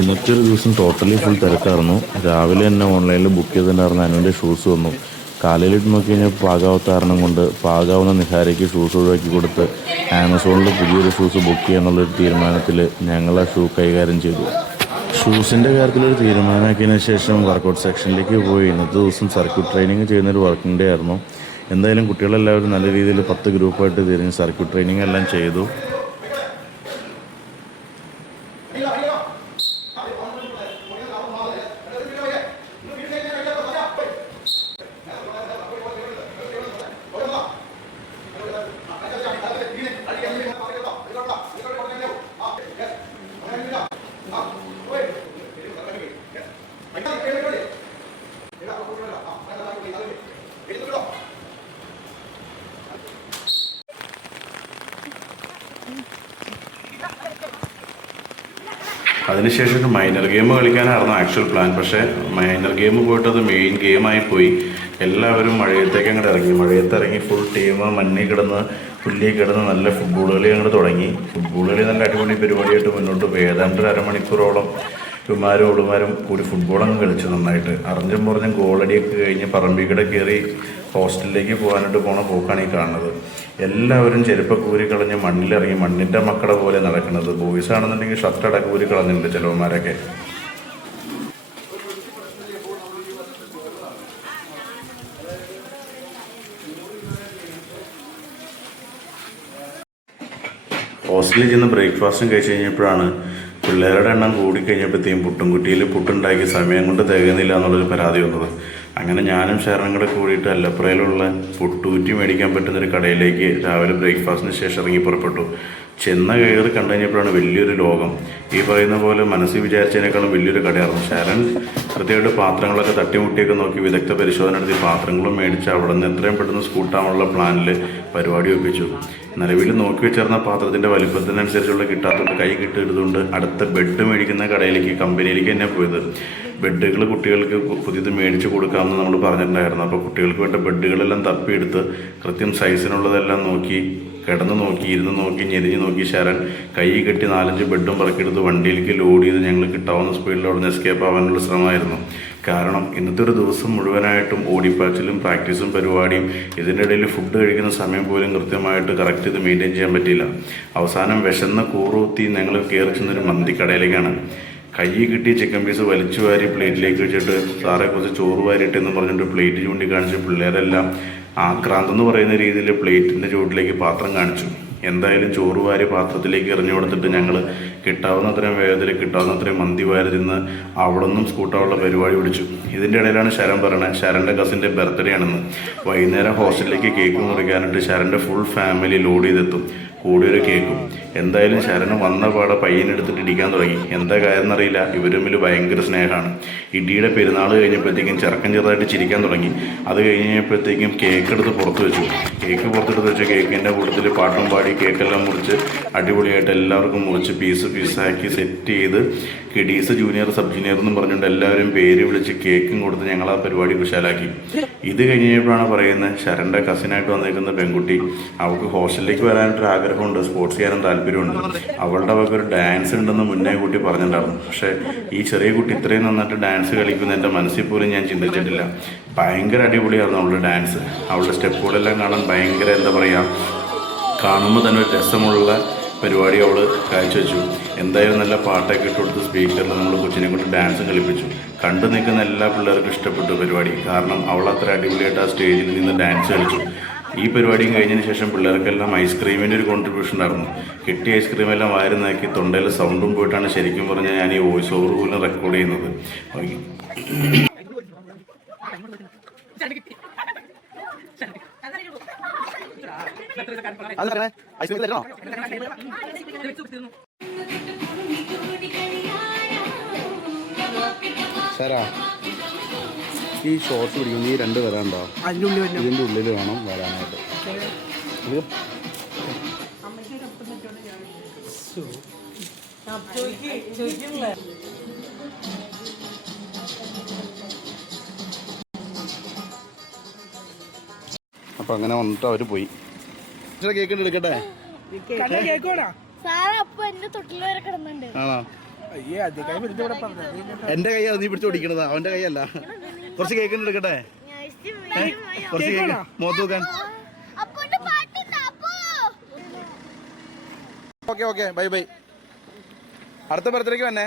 ഇന്നത്തെ ഒരു ദിവസം ടോട്ടലി ഫുൾ തിരക്കായിരുന്നു. രാവിലെ തന്നെ ഓൺലൈനിൽ ബുക്ക് ചെയ്തിട്ടുണ്ടായിരുന്നു. അനുവിൻ്റെ ഷൂസ് വന്നു. കാലയിലിട്ട് നോക്കി കഴിഞ്ഞാൽ പാകാവാത്ത കാരണം കൊണ്ട് പാകാവുന്ന നിഹാരയ്ക്ക് ഷൂസ് ഒഴിവാക്കി കൊടുത്ത് ആമസോണിൽ പുതിയൊരു ഷൂസ് ബുക്ക് ചെയ്യാന്നുള്ളൊരു തീരുമാനത്തിൽ ഞങ്ങൾ ആ ഷൂ കൈകാര്യം ചെയ്തു. ഷൂസിൻ്റെ കാര്യത്തിലൊരു തീരുമാനമാക്കിയതിന് ശേഷം വർക്കൗട്ട് സെക്ഷനിലേക്ക് പോയി. ഇന്നത്തെ ദിവസം സർക്യൂട്ട് ട്രെയിനിങ് ചെയ്യുന്നൊരു വർക്കിംഗ് ഡേ ആയിരുന്നു. എന്തായാലും കുട്ടികളെല്ലാവരും നല്ല രീതിയിൽ 10 ഗ്രൂപ്പായിട്ട് തിരിഞ്ഞ് സർക്യൂട്ട് ട്രെയിനിങ് എല്ലാം ചെയ്തു. അതിനുശേഷം ഒരു മൈനർ ഗെയിം കളിക്കാനായിരുന്നു ആക്ച്വൽ പ്ലാൻ. പക്ഷേ മൈനർ ഗെയിം പോയിട്ട് അത് മെയിൻ ഗെയിമായി പോയി. എല്ലാവരും മഴയത്തേക്ക് അങ്ങോട്ട് ഇറങ്ങി. മഴയത്തിറങ്ങി ഫുൾ ടീം മണ്ണിൽ കിടന്ന് പുല്ലിൽ കിടന്ന് നല്ല ഫുട്ബോൾ കളി അങ്ങോട്ട് തുടങ്ങി. ഫുട്ബോൾ കളി നല്ല അടിപൊളി പരിപാടിയായിട്ട് മുന്നോട്ട് പോയി. ഏതാണ്ട് ഒരു അരമണിക്കൂറോളം ഇവന്മാരും ഓടുമാരും കൂടി ഫുട്ബോൾ അങ്ങ് കളിച്ചു നന്നായിട്ട്. അറിഞ്ഞും പറഞ്ഞും ഗോളടിയൊക്കെ കഴിഞ്ഞ് പറമ്പിക്കട കയറി ഹോസ്റ്റലിലേക്ക് പോകാനായിട്ട് പോണ പോക്കാണ് ഈ കാണുന്നത്. എല്ലാവരും ചെരുപ്പൊക്കെ ഊരി കളഞ്ഞ് മണ്ണിലിറങ്ങി മണ്ണിൻ്റെ മക്കളെ പോലെ നടക്കുന്നത്. ബോയ്സ് ആണെന്നുണ്ടെങ്കിൽ ഷർട്ടടക്കം ഊരി കളഞ്ഞിട്ടുണ്ട് ചിലവന്മാരൊക്കെ. ഹോസ്റ്റലിൽ ചെന്ന് ബ്രേക്ക്ഫാസ്റ്റും കഴിച്ച് കഴിഞ്ഞപ്പോഴാണ് പിള്ളേരുടെ എണ്ണം കൂടിക്കഴിഞ്ഞപ്പോഴത്തേക്കും പുട്ടുംകുട്ടിയിൽ പുട്ടുണ്ടാക്കിയ സമയം കൊണ്ട് തികയുന്നില്ല എന്നുള്ളൊരു പരാതി വന്നത്. അങ്ങനെ ഞാനും ഷെയറും കൂടെ കൂടിയിട്ട് അല്ലപ്പുറയിലുള്ള പുട്ടുകുറ്റി മേടിക്കാൻ പറ്റുന്നൊരു കടയിലേക്ക് രാവിലെ ബ്രേക്ക്ഫാസ്റ്റിന് ശേഷം ഇറങ്ങി പുറപ്പെട്ടു. ചെന്ന കയറി കണ്ടു കഴിഞ്ഞപ്പോഴാണ് വലിയൊരു ലോകം. ഈ പറയുന്ന പോലെ മനസ്സിൽ വിചാരിച്ചതിനേക്കാളും വലിയൊരു കടയായിരുന്നു. ഷെയറൻ കൃത്യമായിട്ട് പാത്രങ്ങളൊക്കെ തട്ടിമുട്ടിയൊക്കെ നോക്കി വിദഗ്ധ പരിശോധന നടത്തി പാത്രങ്ങളും മേടിച്ച് അവിടെ നിന്ന് എത്രയും പെട്ടെന്ന് സ്കൂട്ടാനുള്ള പ്ലാനിൽ പരിപാടി ഒപ്പിച്ചു. നിലവിൽ നോക്കി വെച്ചിരുന്ന പാത്രത്തിൻ്റെ വലിപ്പത്തിനനുസരിച്ചുള്ള കിട്ടാത്തതുകൊണ്ട് കൈ കിട്ടിയതുകൊണ്ട് അടുത്ത ബെഡ് മേടിക്കുന്ന കടയിലേക്ക് കമ്പനിയിലേക്ക് തന്നെ പോയത്. ബെഡുകൾ കുട്ടികൾക്ക് പുതിയത് മേടിച്ച് കൊടുക്കാമെന്ന് നമ്മൾ പറഞ്ഞിട്ടുണ്ടായിരുന്നു. അപ്പോൾ കുട്ടികൾക്ക് വേണ്ട ബെഡുകളെല്ലാം തപ്പിയെടുത്ത് കൃത്യം സൈസിനുള്ളതെല്ലാം നോക്കി കിടന്ന് നോക്കി ഇരുന്ന് നോക്കി ഞെരിഞ്ഞ് നോക്കി ഷെയറൻ കൈ കെട്ടി 4-5 ബെഡും പറക്കിയെടുത്ത് വണ്ടിയിലേക്ക് ലോഡ് ചെയ്ത് ഞങ്ങൾ കിട്ടാവുന്ന സ്പീഡിൽ അവിടെ നിന്ന് എസ്കേപ്പ് ആവാനുള്ള ശ്രമമായിരുന്നു. കാരണം ഇന്നത്തെ ഒരു ദിവസം മുഴുവനായിട്ടും ഓടിപ്പാച്ചിലും പ്രാക്ടീസും പരിപാടിയും ഇതിൻ്റെ ഇടയിൽ ഫുഡ് കഴിക്കുന്ന സമയം പോലും കൃത്യമായിട്ട് കറക്റ്റ് ചെയ്ത് മെയിൻറ്റെയിൻ ചെയ്യാൻ പറ്റിയില്ല. അവസാനം വിശന്ന കൂറുത്തി ഞങ്ങൾ കയറി ചെന്നൊരു മന്തിക്കടയിലേക്കാണ്. കൈ കിട്ടിയ ചിക്കൻ പീസ് വലിച്ചു വാരി പ്ലേറ്റിലേക്ക് വെച്ചിട്ട് സാറെ കുറച്ച് ചോറ് വാരിയിട്ടെന്ന് പറഞ്ഞിട്ട് പ്ലേറ്റ് ചൂണ്ടിക്കാണിച്ച് പിള്ളേരെല്ലാം ആക്രാന്തെന്ന് പറയുന്ന രീതിയിൽ പ്ലേറ്റിൻ്റെ ചുവട്ടിലേക്ക് പാത്രം കാണിച്ചു. എന്തായാലും ചോറ് വാരി പാത്രത്തിലേക്ക് എറിഞ്ഞു കൊടുത്തിട്ട് ഞങ്ങൾ കിട്ടാവുന്നത്രയും വേഗത്തിൽ കിട്ടാവുന്നത്രയും മന്തി വാരി തിന്ന് അവിടെ നിന്നും സ്കൂട്ടാനുള്ള പരിപാടി പിടിച്ചു. ഇതിൻ്റെ ഇടയിലാണ് ശരൺ പറയണത് ശരൻ്റെ കസിൻ്റെ ബർത്ത്ഡേ ആണെന്ന്. വൈകുന്നേരം ഹോസ്റ്റലിലേക്ക് കേക്ക് മുറിക്കാനായിട്ട് ശരൻ്റെ ഫുൾ ഫാമിലി ലോഡ് ചെയ്തെത്തും, കൂടിയൊരു കേക്കും. എന്തായാലും ശരണ് വന്ന പാടെ പയ്യനെടുത്തിട്ട് ഇടിക്കാൻ തുടങ്ങി. എന്താ കാര്യം എന്നറിയില്ല, ഇവർ തമ്മിൽ ഭയങ്കര സ്നേഹമാണ്. ഇടിയുടെ പെരുന്നാൾ കഴിഞ്ഞപ്പോഴത്തേക്കും ചെറുതായിട്ട് ചിരിക്കാൻ തുടങ്ങി. അത് കഴിഞ്ഞപ്പോഴത്തേക്കും കേക്ക് എടുത്ത് പുറത്ത് വെച്ചു. കേക്ക് പുറത്തെടുത്ത് വെച്ച് കേക്കിൻ്റെ കൂട്ടത്തിൽ പാട്ടും പാടി കേക്കെല്ലാം മുറിച്ച് അടിപൊളിയായിട്ട് എല്ലാവർക്കും മുറിച്ച് പീസാക്കി സെറ്റ് ചെയ്ത് കിഡീസ് ജൂനിയർ സബ് ജൂനിയർ എന്നും പറഞ്ഞുകൊണ്ട് എല്ലാവരും പേര് വിളിച്ച് കേക്കും കൊടുത്ത് ഞങ്ങൾ ആ പരിപാടി കുശാലാക്കി. ഇത് കഴിഞ്ഞപ്പോഴാണ് പറയുന്നത് ശരൻ്റെ കസിനായിട്ട് വന്നിരിക്കുന്ന പെൺകുട്ടി അവൾക്ക് ഹോസ്റ്റലിലേക്ക് വരാനായിട്ടൊരു ആഗ്രഹമുണ്ട്, സ്പോർട്സ് ചെയ്യാനും താല്പര്യമുണ്ട്. അവളുടെ വക ഒരു ഡാൻസ് ഉണ്ടെന്ന് മുന്നേ കൂട്ടി പറഞ്ഞിട്ടുണ്ടായിരുന്നു. പക്ഷേ ഈ ചെറിയ കുട്ടി ഇത്രയും നന്നായിട്ട് ഡാൻസ് കളിക്കുന്ന എൻ്റെ മനസ്സിൽ പോലും ഞാൻ ചിന്തിച്ചിട്ടില്ല. ഭയങ്കര അടിപൊളിയായിരുന്നു അവളുടെ ഡാൻസ്. അവളുടെ സ്റ്റെപ്പുകളെല്ലാം കാണാൻ ഭയങ്കര എന്താ പറയുക, കാണുമ്പോൾ തന്നെ ഒരു രസമുള്ള പരിപാടി അവൾ കാഴ്ചവെച്ചു. എന്തായാലും നല്ല പാട്ടൊക്കെ ഇട്ട് കൊടുത്ത് സ്പീക്കറിൽ നമ്മൾ കൊച്ചിനെ കൊണ്ട് ഡാൻസും കളിപ്പിച്ചു. കണ്ടു നിൽക്കുന്ന എല്ലാ പിള്ളേർക്കും ഇഷ്ടപ്പെട്ടു പരിപാടി. കാരണം അവൾ അത്ര അടിപൊളിയായിട്ട് ആ സ്റ്റേജിൽ നിന്ന് ഡാൻസ് കളിച്ചു. ഈ പരിപാടിയും കഴിഞ്ഞതിന് ശേഷം പിള്ളേർക്കെല്ലാം ഐസ്ക്രീമിൻ്റെ ഒരു കോൺട്രിബ്യൂഷൻ ഉണ്ടായിരുന്നു. കിട്ടിയ ഐസ്ക്രീമെല്ലാം വാരി നോക്കി തൊണ്ടയിൽ സൗണ്ടും പോയിട്ടാണ് ശരിക്കും പറഞ്ഞാൽ ഞാൻ ഈ വോയിസ് ഓവർ പോലും റെക്കോർഡ് ചെയ്യുന്നത്. ഈ ഷോർട്സ് പിടിക്കുന്ന ഈ 2 വരാണ്ടോ ഇതിൻ്റെ ഉള്ളിൽ വേണം വരാനായിട്ട്. അപ്പൊ അങ്ങനെ വന്നിട്ട് അവര് പോയി. കേക്ക് എടുക്കട്ടെ. ആണോ? എന്റെ കൈ നീ പിടിച്ച് ഓടിക്കണത്, അവന്റെ കൈയല്ല. കുറച്ച് കേക്ക് എടുക്കട്ടെ, കുറച്ച് കേക്ക് മുഖത്ത് നോക്കാൻ. Okay bye bye. അടുത്ത ബർത്ത്ഡേക്ക് വന്നേ.